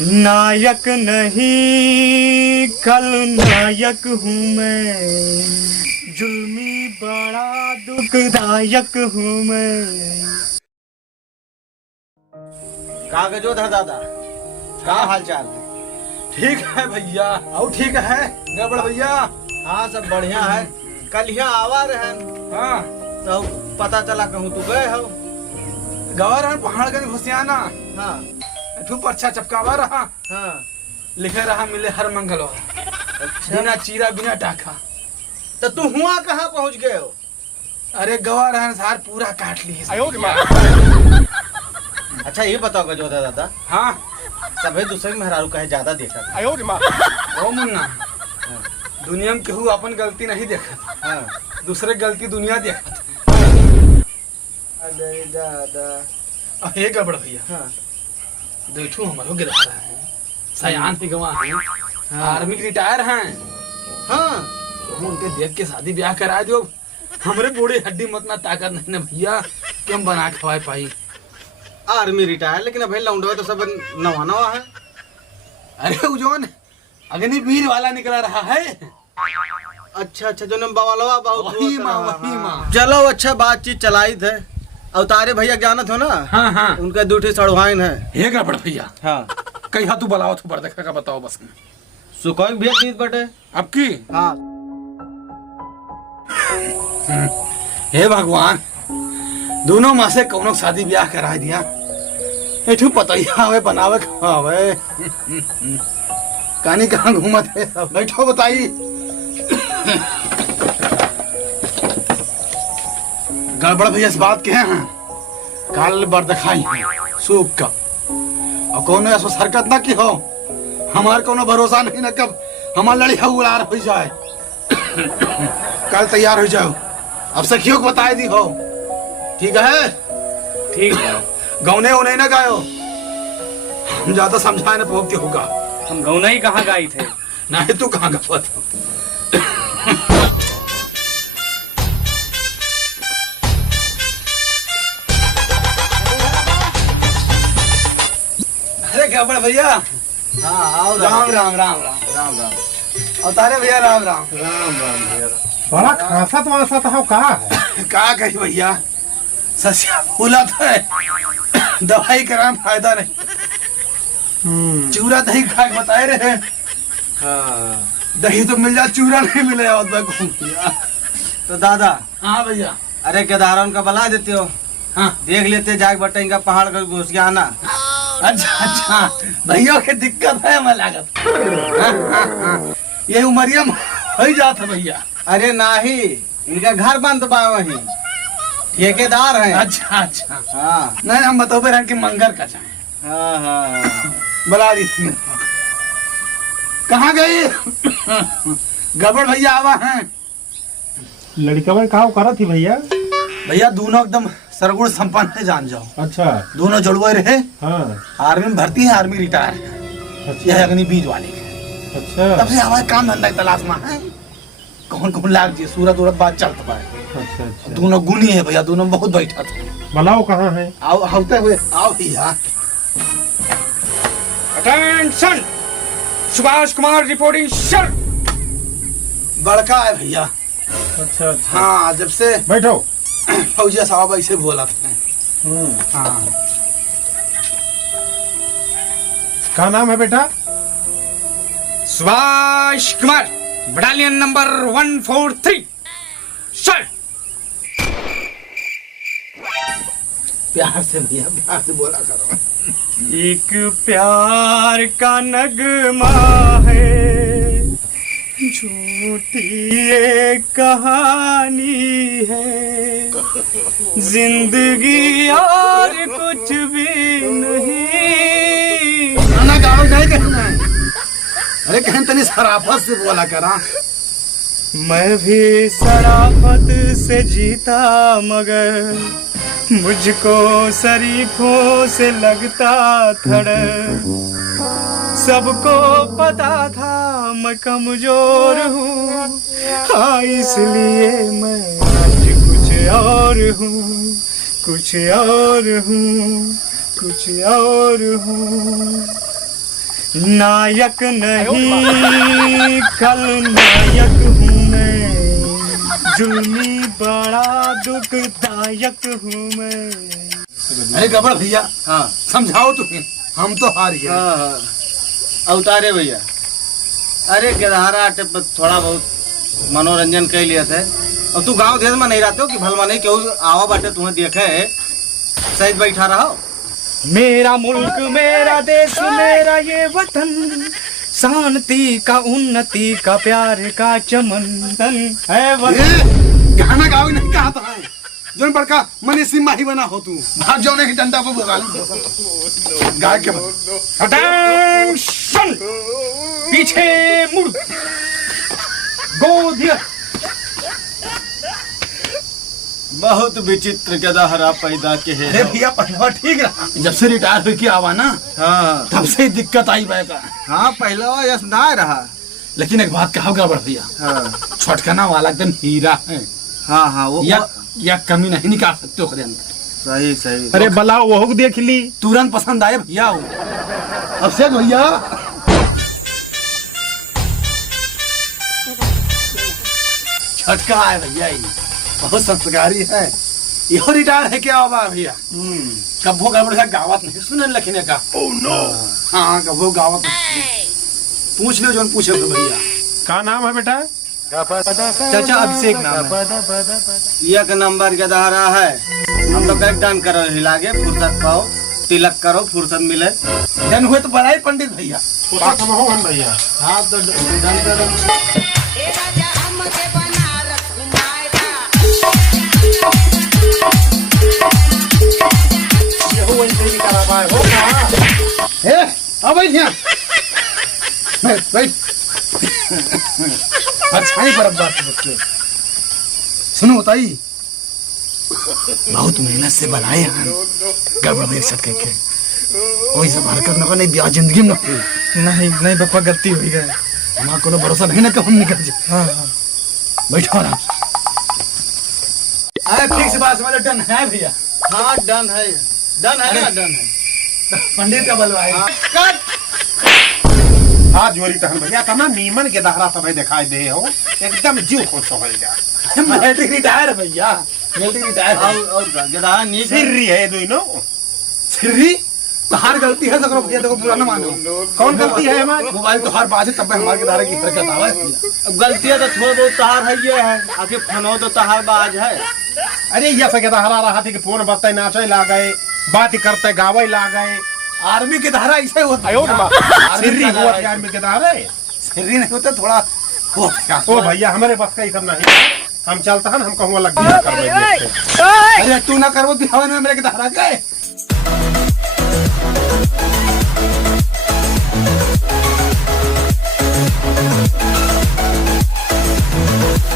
नायक नहीं खलनायक हूँ मैं, जुल्मी बड़ा दुखदायक हूँ मैं। कहाँ गजो था दादा, क्या हाल चाल है? ठीक है भैया। और ठीक है गड़बड़ भैया? हाँ सब बढ़िया है। कल यहाँ आवा रहे हाँ तो पता चला कहूँ तू गए हो। गवर पहाड़ का घुसियाना। हाँ ठू पर्चा चपकावा रहा। हाँ लिखे रहा मिले हर मंगलवार। अच्छा बिना चीरा बिना टाका। तो तू हुआ कहाँ पहुँच गए हो? अरे गवा रहन सार पूरा काट ली। अच्छा ये बताओ गजो था दादा, हाँ सभी दूसरे मेहरारू कहे ज्यादा देखा था। ओ मुन्ना, दुनिया में केहू अपन गलती नहीं देखा। हाँ दूसरे गलती दुनिया देखा। अरे दादा। ये गड़बड़ भैया। हाँ देखो हमारो गिरफ्तार है सयान ही गवा है। आर्मी के रिटायर हैं। हाँ तो उनके देख के शादी ब्याह करा दो। हमरे बूढ़े हड्डी मत ना ताकत नहीं ना भैया कि हम बना खवाए पाई। आर्मी रिटायर, लेकिन अभी लौंडवा तो सब नवा नवा है। अरे उजोन अग्निवीर वाला निकला रहा है। अच्छा अच्छा, जो नंबा वाला बहुत वही माँ वही माँ। चलो अच्छा बातचीत चलाई थे। अवतारे भैया जानत हो ना? हाँ हाँ उनके दूठे सड़वाइन है। ये गड़बड़ भैया। हाँ कहीं तू बुलाओ तू बड़ देखा का बताओ बस में। सुकोई भी जीत बटे। अब की हाँ हे भगवान, दोनों माँ से कौनो शादी ब्याह करा दिया। एठू पतैया हवे बनावे खावे। कहानी कहाँ घूमत है सब। बैठो बताई। गड़बड़ भैया इस बात के हैं काल बर दिखाई सूख का और कोनो ऐसा हरकत ना की हो। हमार कोनो भरोसा नहीं ना कब हमार लड़ी उड़ार हो जाए। कल तैयार हो जाओ। अब सखियों को बताए दी हो। ठीक है? ठीक है। गौने उन्हें ना गायो। हम ज्यादा समझाए ना पोप के होगा। हम गौना ही कहाँ गाई थे? नहीं तू कहाँ गपत। अरे गड़बड़ भैया। हाँ आओ राम राम राम राम राम राम अवतारे भैया राम राम। राम राम भैया। बड़ा खासा तो वासा तो का है। का कही भैया, सस्या फूला था। दवाई कराम फायदा नहीं। चूरा दही खा के बताए रहे। हाँ दही तो मिल जाए, चूरा नहीं मिले। तो दादा। हाँ भैया। अरे केदारन का बला देते हो। हाँ देख लेते जाके बटेंगे पहाड़ का घुस गया ना। अच्छा अच्छा भैया के दिक्कत है हमें लागत। ये उमरिया में हो जाता भैया। अरे नाही, इनका घर बंद बा वहीं, ठेकेदार है। अच्छा अच्छा हाँ नहीं हम बतौबे रहे कि मंगर का चाहे। हाँ हाँ बुला दी थी। कहाँ गई? गड़बड़ भैया आवा हैं। लड़का में कहा करा थी भैया? भैया दोनों एकदम सरगुण संपन्न है, जान जाओ। अच्छा दोनों जुड़वे रहे। हाँ आर्मी में भर्ती है, आर्मी रिटायर है। अच्छा यह अग्निवीर वाले। अच्छा तब से हमारे काम धंधा की तलाश में है। कौन कौन लाग जी सूरत उरत बात चलता पाए। अच्छा अच्छा दोनों गुनी है भैया, दोनों बहुत बैठा था। बुलाओ कहाँ है? आओ होते हुए आओ भैया। Attention, Subhash Kumar reporting sir. बड़का है भैया। अच्छा अच्छा हाँ जब से बैठो। फौजिया साहब ऐसे बोला था। हाँ क्या नाम है बेटा? Subhash Kumar, battalion number 143 sir. प्यार से भैया, प्यार से बोला करो। एक प्यार का नगमा है, झूठी ये कहानी है, जिंदगी और कुछ भी नहीं। गाना गाओ गए कहना है। अरे कहन तनी शराफत से बोला करा। मैं भी शराफत से जीता मगर मुझको शरीफों से लगता थड़। सबको पता था मैं कमजोर हूँ, हाँ इसलिए मैं आज कुछ और हूँ, कुछ और हूँ, कुछ और हूँ। नायक नहीं खलनायक हूँ मैं, जुल्मी बड़ा दुखदायक हूँ मैं। अरे गबड़ भैया हाँ समझाओ तुम्हें, हम तो हार गए। हाँ हाँ अवतारे भैया। अरे गिरहारा आटे पर थोड़ा बहुत मनोरंजन कर लिया थे। और तू गांव देश में नहीं रहते हो कि भलवा नहीं क्यों आवा बाटे तुम्हें देखे सही बैठा रहो। मेरा मुल्क मेरा देश मेरा ये वतन, शांति का उन्नति का प्यार का चमन है वतन। गाना गाओ नहीं कहा था जोन बड़का मनी सिम्मा ही बना हो तू, भाग जाओ नहीं डंडा पर भोगा गाय के अटेंशन, पीछे मुड़, गोदिया। बहुत विचित्र गदहरा पैदा के है। अरे भैया पहलवा ठीक रहा, जब से रिटायर होके आवा ना हाँ तब से ही दिक्कत आई बैका। हाँ पहला यस ना रहा। लेकिन एक बात कहा गड़बड़ भैया, हाँ छोटकना वाला एकदम हीरा है। हाँ हाँ वो या कमी नहीं निकाल सकते हो अंदर। सही सही। अरे बला वो देख ली, तुरंत पसंद आए भैया वो। अब से भैया छटका है भैया, ये बहुत संस्कारी है। यो रिटायर है क्या होगा भैया? कब्बो गड़बड़ से गावत नहीं सुने लखने का। Oh no. हाँ कब्बो गावत पूछ लो जोन पूछे तो भैया। का नाम है बेटा? चाचा अभिषेक नाम है। एक नंबर गदहरा है। हम लोग एक दान करो हिलागे, फुर्सत पाओ, तिलक करो, फुर्सत मिले। जन हुए तो बड़ा ही पंडित भैया। भैया हाँ तो धन करो। अब अच्छाई पर बात बच्चे सुनो बताई, बहुत मेहनत से बनाए हैं गड़बड़ मेरे साथ करके। वही सब हरकत न करने ब्याह जिंदगी में नहीं नहीं पापा गलती हुई गए। हमारा कोनो भरोसा नहीं ना कब हम निकल जाए। हाँ हाँ बैठो ना। अरे फिक्स बात वाला डन है भैया। हाँ डन है, डन है ना, डन है। पंडित का बलवा है। हाथ जोड़ी तहन भैया तना नीमन के दहरा सब दिखाई दे हो, एकदम जीव खुश हो गया। मिलिट्री रिटायर भैया, मिलिट्री रिटायर। और गदहा नीक है। सिर्री है दोनों। सिर्री तहार गलती है तो भैया देखो पूरा ना मानो। कौन गलती है हमारी? मोबाइल तो हर बात है तब हमारे दारे की हरकत आवा है। अब गलतियाँ तो थोड़ा बहुत तहार है ये है, आखिर फनो तो तहार बाज है। अरे ये सके दहरा रहा थी कि फोन बजते नाचे ला गए, बात करते गावे ला गए। आर्मी के धारा ऐसे होता है। सिर्री हुआ थी आर्मी के दहरे। सिर्री नहीं होता थोड़ा हो गया। ओ भैया हमारे बस का ही सब नहीं, हम चलता है ना, हम कहूँगा लग गया कर लेंगे। अरे तू ना करो दिखावे में मेरे के धारा का है।